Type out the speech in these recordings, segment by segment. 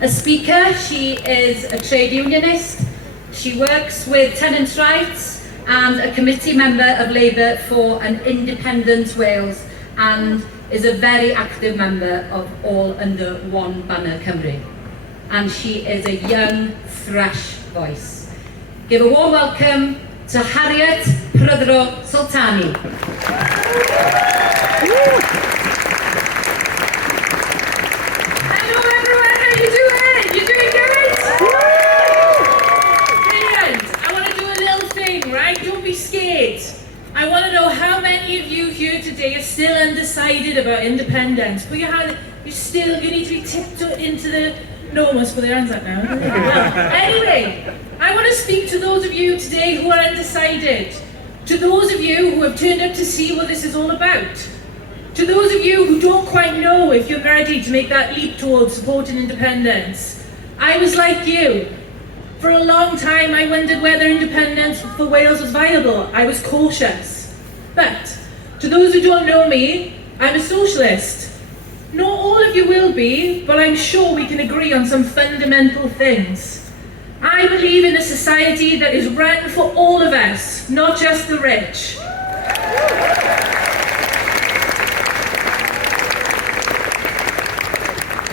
A speaker, she is a trade unionist. She works with tenants' rights and a committee member of Labour for an independent Wales, and is a very active member of All Under One Banner Cymru. And she is a young, fresh voice. Give a warm welcome to Harriet Pryddro Soltani. Hello everyone, how you doing? You doing good? Brilliant. I want to do a little thing, right? Don't be scared. I want to know how many of you here today are still undecided about independence. Put your hand, you need to be tiptoed into the... No one wants to put their hands up now. Well, anyway, I want to speak to those of you today who are undecided. To those of you who have turned up to see what this is all about. To those of you who don't quite know if you're ready to make that leap towards supporting independence. I was like you. For a long time I wondered whether independence for Wales was viable. I was cautious. But, to those who don't know me, I'm a socialist. Not all of you will be, but I'm sure we can agree on some fundamental things. I believe in a society that is run for all of us, not just the rich.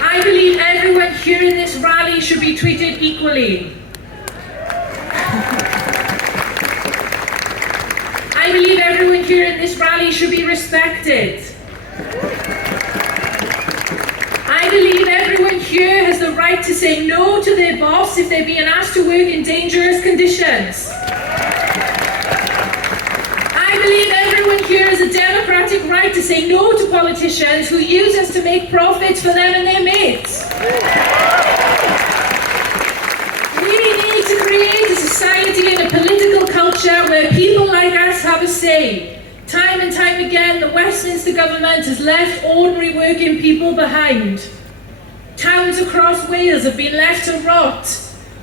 I believe everyone here in this rally should be treated equally. I believe everyone here in this rally should be respected. I believe everyone here has the right to say no to their boss if they're being asked to work in dangerous conditions. I believe everyone here has a democratic right to say no to politicians who use us to make profits for them and their mates. We need to create a society and a political culture where people like us have a say. Time and time again, the Westminster government has left ordinary working people behind. Towns across Wales have been left to rot.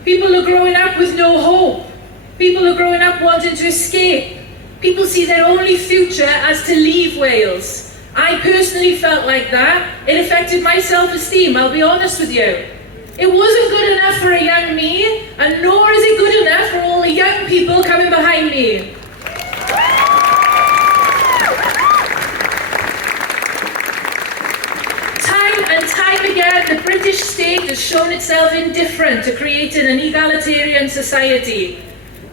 People are growing up with no hope. People are growing up wanting to escape. People see their only future as to leave Wales. I personally felt like that. It affected my self-esteem, I'll be honest with you. It wasn't good enough for a young me, and nor is it good enough for all the young people coming behind me. And time again, the British state has shown itself indifferent to creating an egalitarian society.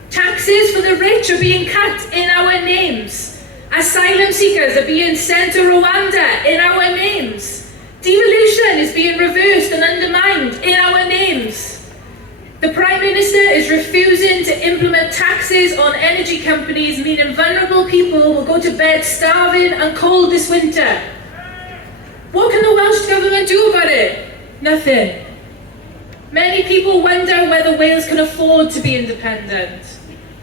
Taxes for the rich are being cut in our names. Asylum seekers are being sent to Rwanda in our names. Devolution is being reversed and undermined in our names. The Prime Minister is refusing to implement taxes on energy companies, meaning vulnerable people will go to bed starving and cold this winter. What can the Welsh Government do about it? Nothing. Many people wonder whether Wales can afford to be independent.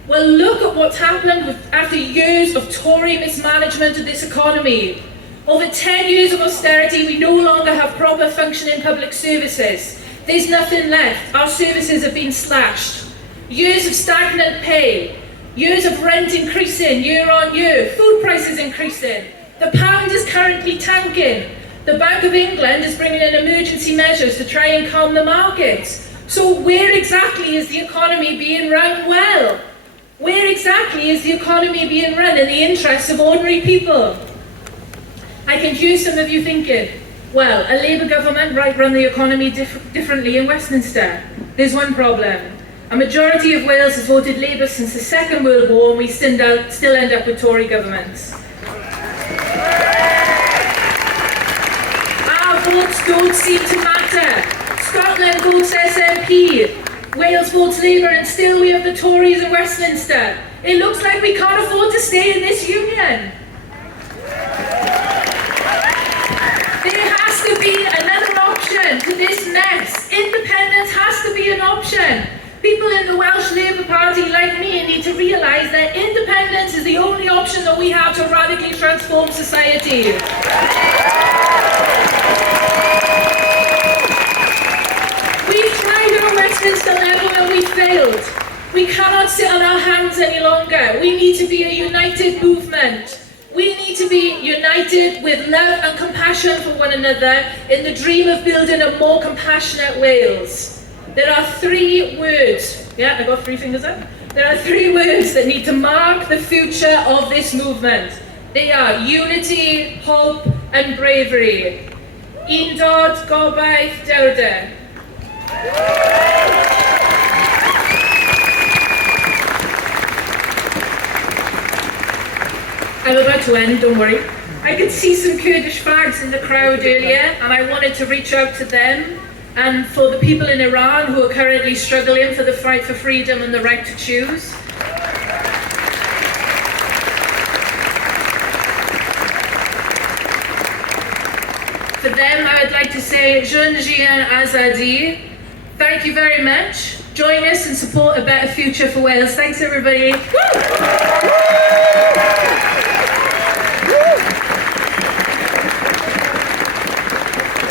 Well, look at what's happened after years of Tory mismanagement of this economy. Over 10 years of austerity, we no longer have proper functioning public services. There's nothing left. Our services have been slashed. Years of stagnant pay. Years of rent increasing year on year. Food prices increasing. The pound is currently tanking. The Bank of England is bringing in emergency measures to try and calm the markets. So where exactly is the economy being run well? Where exactly is the economy being run in the interests of ordinary people? I can hear some of you thinking, well, a Labour government might run the economy differently in Westminster. There's one problem. A majority of Wales has voted Labour since the Second World War, and we still end up with Tory governments. Votes don't seem to matter. Scotland votes SNP, Wales votes Labour, and still we have the Tories in Westminster. It looks like we can't afford to stay in this union. There has to be another option to this mess. Independence has to be an option. People in the Welsh Labour Party like me need to realise that independence is the only option that we have to radically transform society. We've tried at a Westminster level and we failed. We cannot sit on our hands any longer. We need to be a united movement. We need to be united with love and compassion for one another in the dream of building a more compassionate Wales. There are 3 words, yeah, I got 3 fingers up. There are 3 words that need to mark the future of this movement. They are unity, hope, and bravery. Undod, gobaith, dewrder. I'm about to end, don't worry. I could see some Kurdish flags in the crowd earlier, and I wanted to reach out to them and for the people in Iran who are currently struggling for the fight for freedom and the right to choose. For them, I would like to say, Jun Jian Azadi. Thank you very much. Join us and support a better future for Wales. Thanks, everybody. Woo!